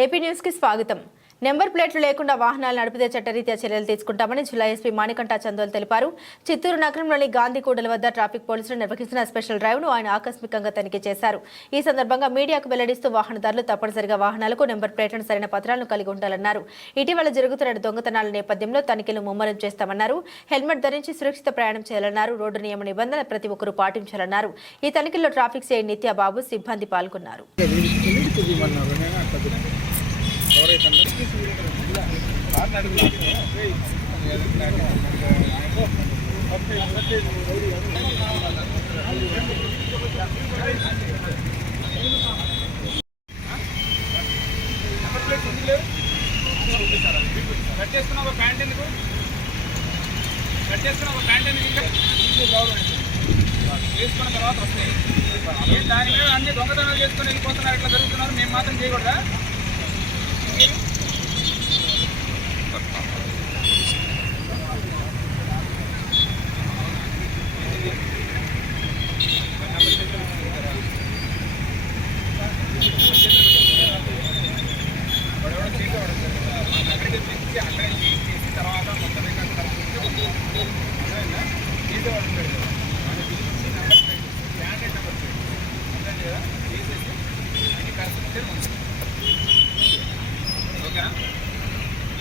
AP news కి స్వాగతం. Number ప్లేట్లు లేకుండా వాహనాలు నడిపితే చట్టరీత్యా చర్యలు తీసుకుంటామని జిల్లా ఎస్పీ మాణికంఠ చందోల్ తెలిపారు. చిత్తూరు నగరంలోని గాంధీ కూడలి వద్ద ట్రాఫిక్ పోలీసులు నిర్వహిస్తున్న స్పెషల్ డ్రైవ్ ను ఆయన ఆకస్మికంగా తనిఖీ చేశారు. ఈ సందర్భంగా మీడియాకు వెల్లడిస్తూ వాహనదారులు తప్పనిసరిగా వాహనాలకు నెంబర్ ప్లేట్లను సరైన పత్రాలను కలిగి ఉండాలన్నారు. ఇటీవల జరుగుతున్న దొంగతనాల నేపథ్యంలో తనిఖీలు ముమ్మరం చేస్తామన్నారు. హెల్మెట్ ధరించి సురక్షిత ప్రయాణం చేయాలన్నారు. రోడ్డు నియమ నిబంధనలు ప్రతి ఒక్కరూ పాటించాలన్నారు. ఈ తనిఖీల్లో ట్రాఫిక్ సిఐ నిత్యాబాబు సిబ్బంది పాల్గొన్నారు. వేసుకున్న తర్వాత వస్తాయి. దాని మీద అన్ని దొంగతనాలు చేసుకుని వెళ్ళిపోతున్నారు. ఇట్లా జరుగుతున్నారు. మేము మాత్రం చేయకూడదా? అక్కడ చేసిన తర్వాత మొత్తం ఓకేనా?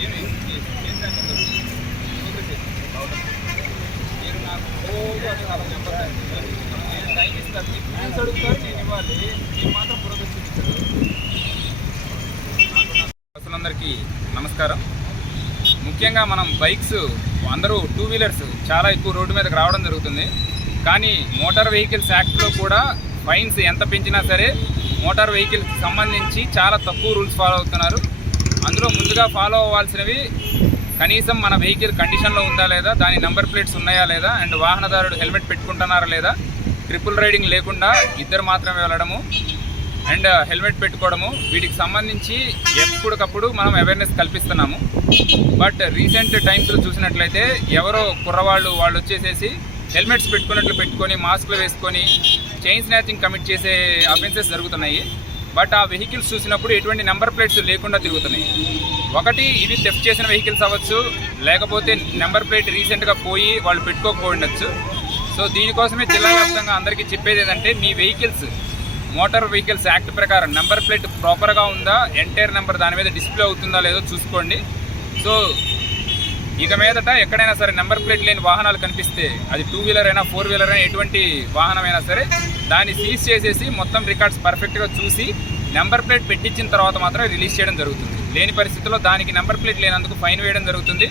ఏమి మీరు నాకు రోజు అది అలా చెప్పండి. నేను టైం ఇస్తాను, మీకు రూల్స్ అడుగుతారు, నేను ఇవ్వాలి. మీరు మాత్రం పురోగతిస్తారు. అసలందరికీ నమస్కారం. ముఖ్యంగా మనం బైక్స్ అందరూ టూ వీలర్స్ చాలా ఎక్కువ రోడ్డు మీదకి రావడం జరుగుతుంది. కానీ మోటార్ వెహికల్స్ యాక్ట్లో కూడా ఫైన్స్ ఎంత పెంచినా సరే మోటార్ వెహికల్కి సంబంధించి చాలా తక్కువ రూల్స్ ఫాలో అవుతున్నారు. అందులో ముందుగా ఫాలో అవ్వాల్సినవి కనీసం మన వెహికల్ కండిషన్లో ఉందా లేదా, దాని నెంబర్ ప్లేట్స్ ఉన్నాయా లేదా, అండ్ వాహనదారుడు హెల్మెట్ పెట్టుకుంటున్నారా లేదా, ట్రిపుల్ రైడింగ్ లేకుండా ఇద్దరు మాత్రమే వెళ్ళడము అండ్ హెల్మెట్ పెట్టుకోవడము, వీటికి సంబంధించి ఎప్పటికప్పుడు మనం అవేర్నెస్ కల్పిస్తున్నాము. బట్ రీసెంట్ టైమ్స్లో చూసినట్లయితే ఎవరో కుర్రవాళ్ళు వచ్చేసేసి హెల్మెట్స్ పెట్టుకొని మాస్కులు వేసుకొని చైన్ స్నాచింగ్ కమిట్ చేసే అఫెన్సెస్ జరుగుతున్నాయి. బట్ ఆ వెహికల్స్ చూసినప్పుడు ఎటువంటి నెంబర్ ప్లేట్స్ లేకుండా తిరుగుతున్నాయి. ఒకటి ఇవి థెఫ్ట్ చేసిన వెహికల్స్ అవ్వచ్చు, లేకపోతే నెంబర్ ప్లేట్ రీసెంట్గా పోయి వాళ్ళు పెట్టుకోకపోయిండొచ్చు. సో దీనికోసమే జిల్లా వ్యాప్తంగా అందరికీ చెప్పేది ఏంటంటే, మీ వెహికల్స్ మోటార్ వెహికల్స్ యాక్ట్ ప్రకారం నెంబర్ ప్లేట్ ప్రాపర్గా ఉందా, ఎంటైర్ నెంబర్ దాని మీద డిస్ప్లే అవుతుందా లేదో చూసుకోండి. సో ఇక మీదట ఎక్కడైనా సరే నెంబర్ ప్లేట్ లేని వాహనాలు కనిపిస్తే, అది టూ వీలర్ అయినా ఫోర్ వీలర్ అయినా ఎటువంటి వాహనమైనా సరే దాన్ని సీజ్ చేసేసి మొత్తం రికార్డ్స్ పర్ఫెక్ట్గా చూసి నెంబర్ ప్లేట్ పెట్టించిన తర్వాత మాత్రమే రిలీజ్ చేయడం జరుగుతుంది. లేని పరిస్థితుల్లో దానికి నెంబర్ ప్లేట్ లేనందుకు ఫైన్ వేయడం జరుగుతుంది.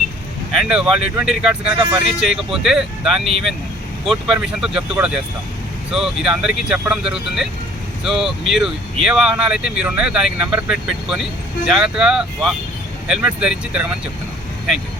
అండ్ వాళ్ళు ఎటువంటి రికార్డ్స్ కనుక ఫర్నిష్ చేయకపోతే దాన్ని ఈవెన్ కోర్టు పర్మిషన్తో జప్తు కూడా చేస్తాం. సో ఇది అందరికీ చెప్పడం జరుగుతుంది. సో మీరు ఏ వాహనాలు అయితే మీరు ఉన్నాయో దానికి నెంబర్ ప్లేట్ పెట్టుకొని జాగ్రత్తగా హెల్మెట్స్ ధరించి తిరగమని చెప్తున్నాం. Thank you.